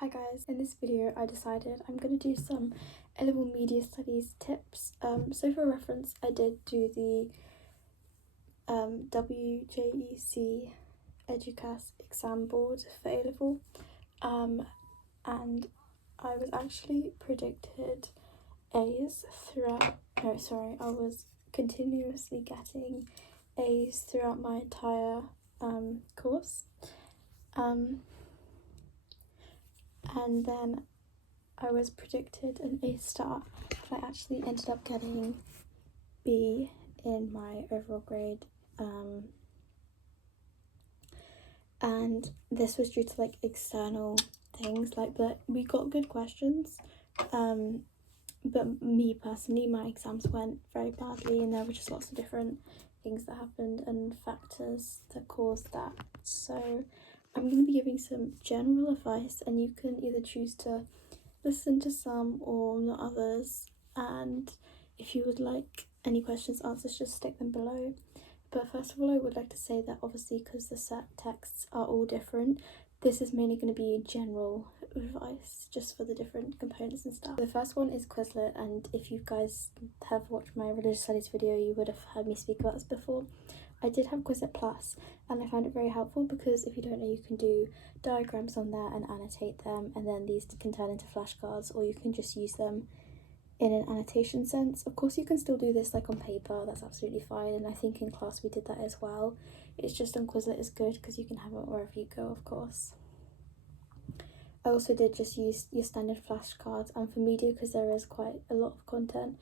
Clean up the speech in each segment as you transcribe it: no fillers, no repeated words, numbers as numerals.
Hi guys, in this video I decided I'm going to do some A-level media studies tips. So for reference I did do the wjec eduquas exam board for A-level and I was actually predicted A's throughout, I was continuously getting A's throughout my entire course. And then I was predicted an A star, but I actually ended up getting B in my overall grade. And this was due to like external things, but we got good questions. But me personally, my exams went very badly, and there were just lots of different things that happened and factors that caused that. So I'm going to be giving some general advice, and you can either choose to listen to some or not others. And if you would like any questions answers, just stick them below. But first of all, I would like to say that obviously because the set texts are all different, this is mainly going to be general advice just for the different components and stuff. The first one is Quizlet, and if you guys have watched my religious studies video, you would have heard me speak about this before. I did have Quizlet Plus, and I found it very helpful because if you don't know, you can do diagrams on there and annotate them, and then these can turn into flashcards, or you can just use them in an annotation sense. Of course you can still do this like on paper, that's absolutely fine, and I think in class we did that as well. It's just on Quizlet is good because you can have it wherever you go, of course. I also did just use your standard flashcards, and for media, because there is quite a lot of content,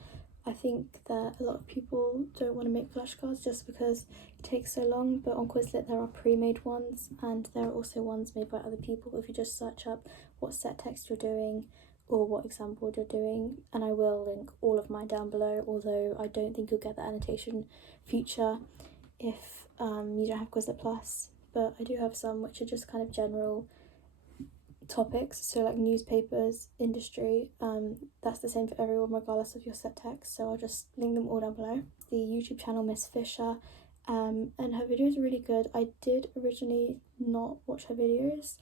I think that a lot of people don't want to make flashcards just because it takes so long, but on Quizlet there are pre-made ones, and there are also ones made by other people if you just search up what set text you're doing or what exam board you're doing, and I will link all of mine down below, although I don't think you'll get the annotation feature if you don't have Quizlet Plus, but I do have some which are just kind of general topics, so like newspapers, industry, that's the same for everyone regardless of your set text, so I'll just link them all down below. The YouTube channel Miss Fisher, and her videos are really good. I did originally not watch her videos,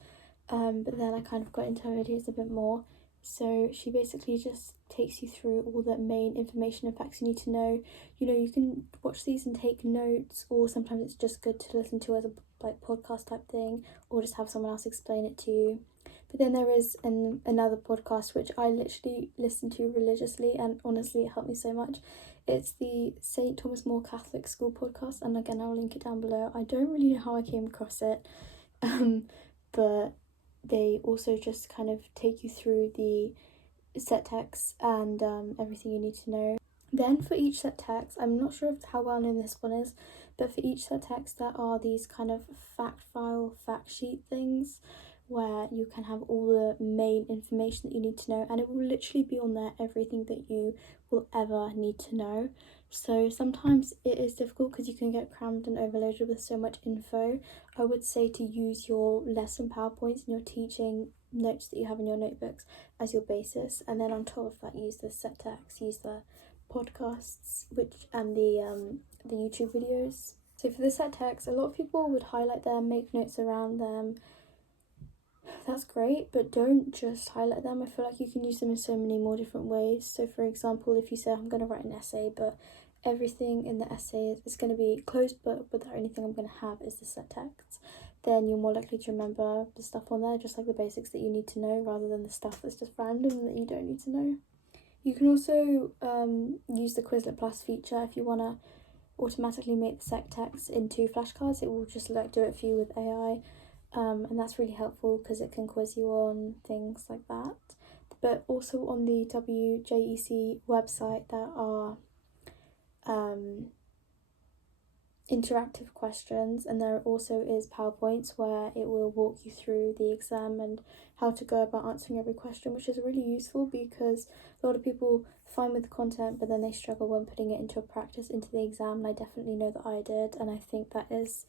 but then I kind of got into her videos a bit more. So she basically just takes you through all the main information and facts you need to know. You know, you can watch these and take notes, or sometimes it's just good to listen to as a like podcast type thing, or just have someone else explain it to you. But then there is another podcast which I literally listen to religiously, and honestly it helped me so much. It's the St. Thomas More Catholic School podcast, and again I'll link it down below. I don't really know how I came across it, but they also just kind of take you through the set text and everything you need to know. Then for each set text, I'm not sure how well known this one is, but for each set text there are these kind of fact sheet things where you can have all the main information that you need to know, and it will literally be on there everything that you will ever need to know. So sometimes it is difficult because you can get crammed and overloaded with so much info. I would say to use your lesson PowerPoints and your teaching notes that you have in your notebooks as your basis, and then on top of that use the set text, use the podcasts and the YouTube videos. So for the set text, a lot of people would highlight them, make notes around them. That's great, but don't just highlight them. I feel like you can use them in so many more different ways. So for example, if you say I'm going to write an essay, but everything in the essay is going to be closed book, but the only thing I'm going to have is the set text, then you're more likely to remember the stuff on there, just like the basics that you need to know, rather than the stuff that's just random that you don't need to know. You can also use the Quizlet Plus feature if you want to automatically make the set text into flashcards. It will just like do it for you with AI. And that's really helpful because it can quiz you on things like that. But also on the wjec website there are interactive questions, and there also is PowerPoints where it will walk you through the exam and how to go about answering every question, which is really useful because a lot of people fine with the content but then they struggle when putting it into a practice into the exam, and I definitely know that I did, and I think that is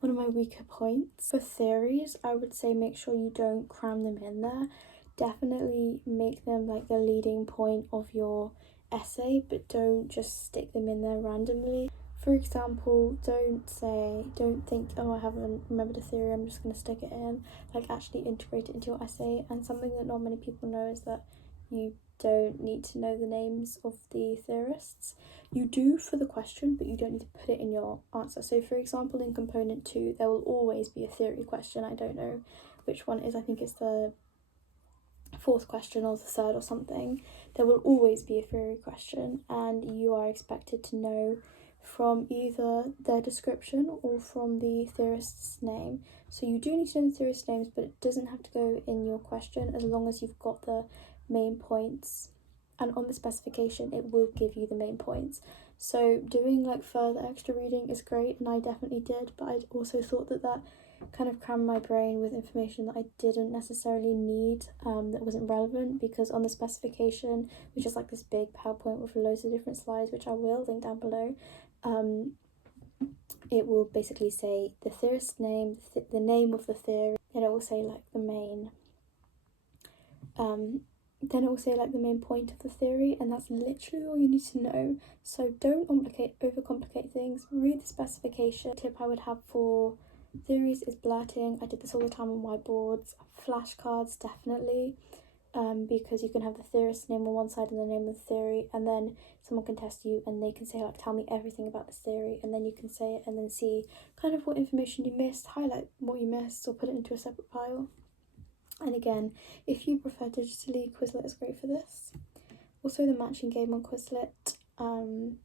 one of my weaker points. For theories, I would say make sure you don't cram them in there. Definitely make them like the leading point of your essay, but don't just stick them in there randomly. For example, don't think, oh, I haven't remembered a theory, I'm just going to stick it in. Like, actually integrate it into your essay. And something that not many people know is that you don't need to know the names of the theorists. You do for the question, but you don't need to put it in your answer. So for example, in component 2, there will always be a theory question. I don't know which one it is. I think it's the 4th question or the 3rd or something. There will always be a theory question, and you are expected to know from either their description or from the theorist's name. So you do need to know the theorist's names, but it doesn't have to go in your question as long as you've got the main points. And on the specification, it will give you the main points. So doing like further extra reading is great, and I definitely did, but I also thought that kind of crammed my brain with information that I didn't necessarily need, that wasn't relevant, because on the specification, which is like this big PowerPoint with loads of different slides, which I will link down below, it will basically say the theorist's name, the name of the theory, then it will say like the main point of the theory, and that's literally all you need to know. So don't overcomplicate things. Read the specification. Tip I would have for theories is blurting. I did this all the time on whiteboards. Flashcards, definitely, because you can have the theorist's name on one side and the name of the theory, and then someone can test you and they can say like, tell me everything about this theory, and then you can say it and then see kind of what information you missed, highlight what you missed, or put it into a separate pile. And again, if you prefer digitally, Quizlet is great for this. Also the matching game on Quizlet,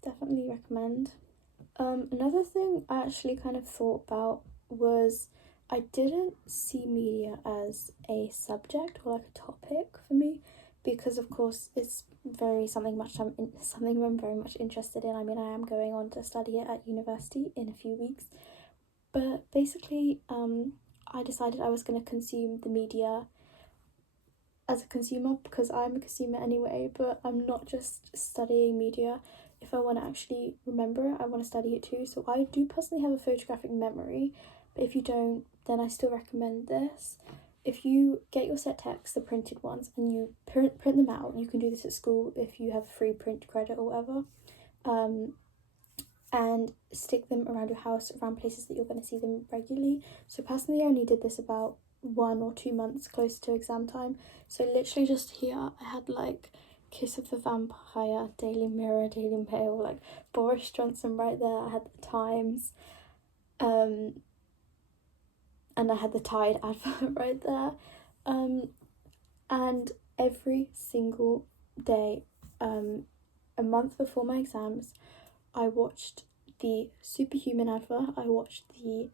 definitely recommend. Another thing I actually kind of thought about was I didn't see media as a subject or like a topic for me, because of course it's something I'm very much interested in. I mean, I am going on to study it at university in a few weeks, but basically I decided I was going to consume the media as a consumer, because I'm a consumer anyway, but I'm not just studying media. If I want to actually remember it, I want to study it too. So I do personally have a photographic memory, but if you don't, then I still recommend this. If you get your set texts, the printed ones, and you print them out, you can do this at school if you have free print credit or whatever, and stick them around your house, around places that you're going to see them regularly. So personally, I only did this about 1 or 2 months close to exam time. So literally just here, I had like Kiss of the Vampire, Daily Mirror, Daily Mail, like Boris Johnson right there. I had the Times, and I had the Tide advert right there. And every single day, a month before my exams, I watched the Superhuman advert, I watched the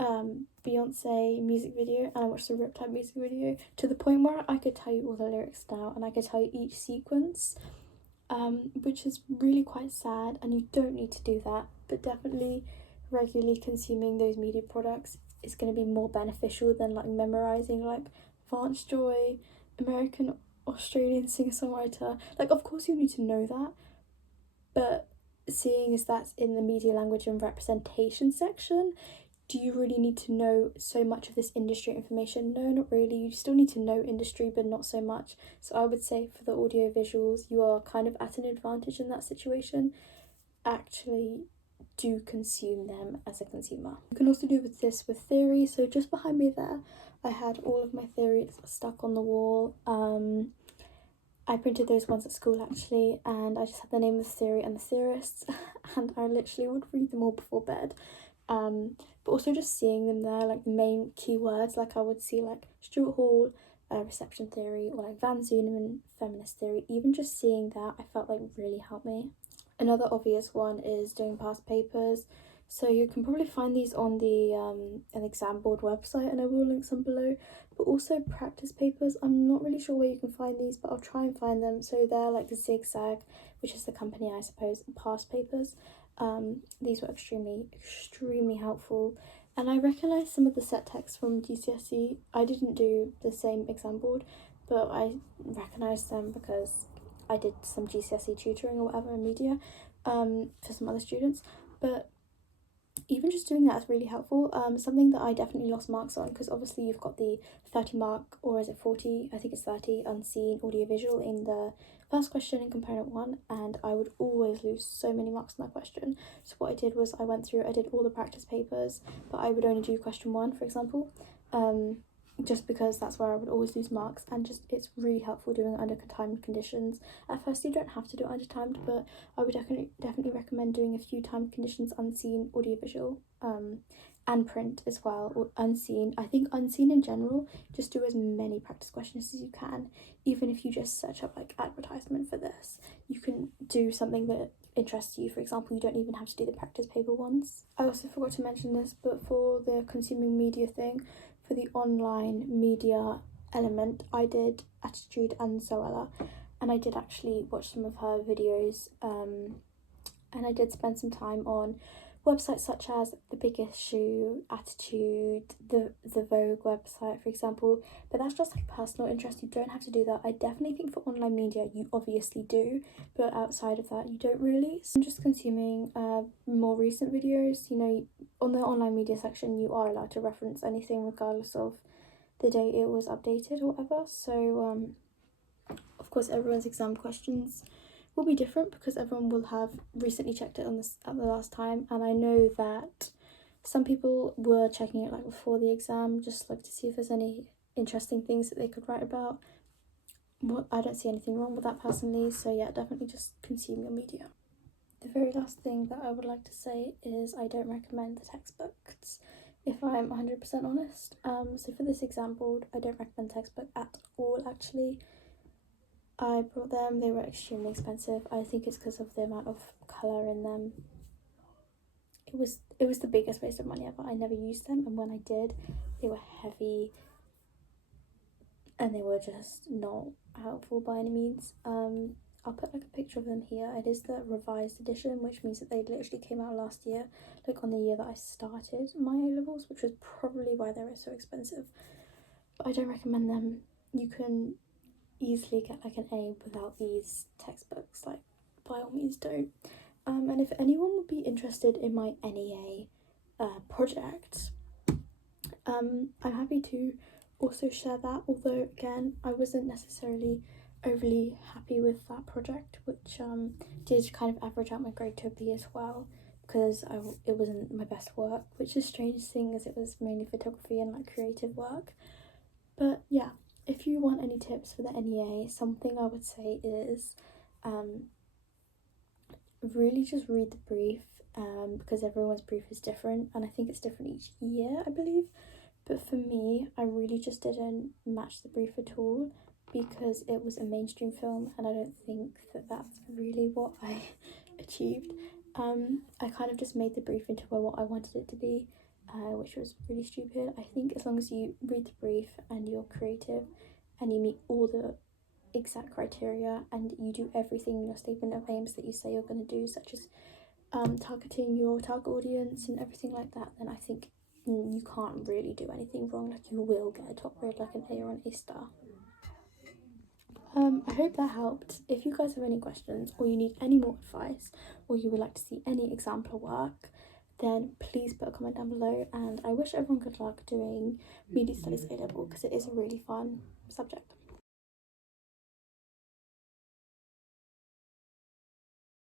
Beyonce music video, and I watched the Riptide music video, to the point where I could tell you all the lyrics now, and I could tell you each sequence, which is really quite sad, and you don't need to do that, but definitely regularly consuming those media products is going to be more beneficial than like memorizing like Vance Joy, American Australian singer-songwriter. Like, of course you need to know that, but seeing as that's in the media language and representation section, do you really need to know so much of this industry information? No, not really. You still need to know industry, but not so much. So I would say for the audio visuals, you are kind of at an advantage in that situation. Actually do consume them as a consumer. You can also do this with theory. So just behind me there, I had all of my theories stuck on the wall. I printed those ones at school actually, and I just had the name of the theory and the theorists, and I literally would read them all before bed. But also just seeing them there, like the main keywords, like I would see like Stuart Hall, reception theory, or like Van Zooneman, feminist theory. Even just seeing that, I felt like really helped me. Another obvious one is doing past papers. So you can probably find these on the an exam board website, and I will link some below. But also practice papers, I'm not really sure where you can find these, but I'll try and find them. So they're like the Zigzag, which is the company I suppose, and past papers. These were extremely helpful, and I recognised some of the set text from GCSE. I didn't do the same exam board, but I recognised them because I did some GCSE tutoring or whatever in media, for some other students. But even just doing that is really helpful. Something that I definitely lost marks on, because obviously you've got the 30 mark, or is it 40? I think it's 30 unseen audiovisual in the first question in component 1, and I would always lose so many marks on that question. So what I did was I went through, I did all the practice papers, but I would only do question 1, for example, just because that's where I would always lose marks, and just it's really helpful doing it under timed conditions. At first you don't have to do it under timed, but I would definitely recommend doing a few timed conditions, unseen, audiovisual, and print as well, or unseen. I think unseen in general, just do as many practice questions as you can. Even if you just search up like advertisement for this, you can do something that interests you. For example, you don't even have to do the practice paper ones. I also forgot to mention this, but for the consuming media thing, for the online media element, I did Attitude and Zoella, and I did actually watch some of her videos, and I did spend some time on websites such as The Big Issue, Attitude, the Vogue website, for example. But that's just like personal interest. You don't have to do that. I definitely think for online media you obviously do, but outside of that you don't really. So I'm just consuming more recent videos. You know, on the online media section you are allowed to reference anything regardless of the date it was updated or whatever. So of course everyone's exam questions will be different because everyone will have recently checked it on this at the last time, and I know that some people were checking it like before the exam, just like to see if there's any interesting things that they could write about. I don't see anything wrong with that personally, so yeah, definitely just consume your media. The very last thing that I would like to say is I don't recommend the textbooks, if I'm 100% honest. So for this exam board, I don't recommend textbook at all actually. I bought them, they were extremely expensive. I think it's because of the amount of colour in them. It was the biggest waste of money ever. I never used them, and when I did, they were heavy and they were just not helpful by any means. I'll put like a picture of them here. It is the revised edition, which means that they literally came out last year, like on the year that I started my A-levels, which was probably why they were so expensive. But I don't recommend them. You can easily get like an A without these textbooks, like by all means don't. And if anyone would be interested in my NEA project, I'm happy to also share that, although again I wasn't necessarily overly happy with that project, which did kind of average out my grade to a B as well, because it wasn't my best work, which is strange seeing as it was mainly photography and like creative work. But yeah, if you want any tips for the NEA, something I would say is really just read the brief, because everyone's brief is different, and I think it's different each year, I believe. But for me, I really just didn't match the brief at all because it was a mainstream film, and I don't think that that's really what I achieved. I kind of just made the brief into what I wanted it to be, which was really stupid. I think as long as you read the brief and you're creative and you meet all the exact criteria and you do everything in your statement of aims that you say you're going to do, such as targeting your target audience and everything like that, then I think you can't really do anything wrong. Like, you will get a top grade, like an A or an A star. I hope that helped. If you guys have any questions or you need any more advice or you would like to see any example work, then please put a comment down below, and I wish everyone good luck doing media studies A-level because it is a really fun subject.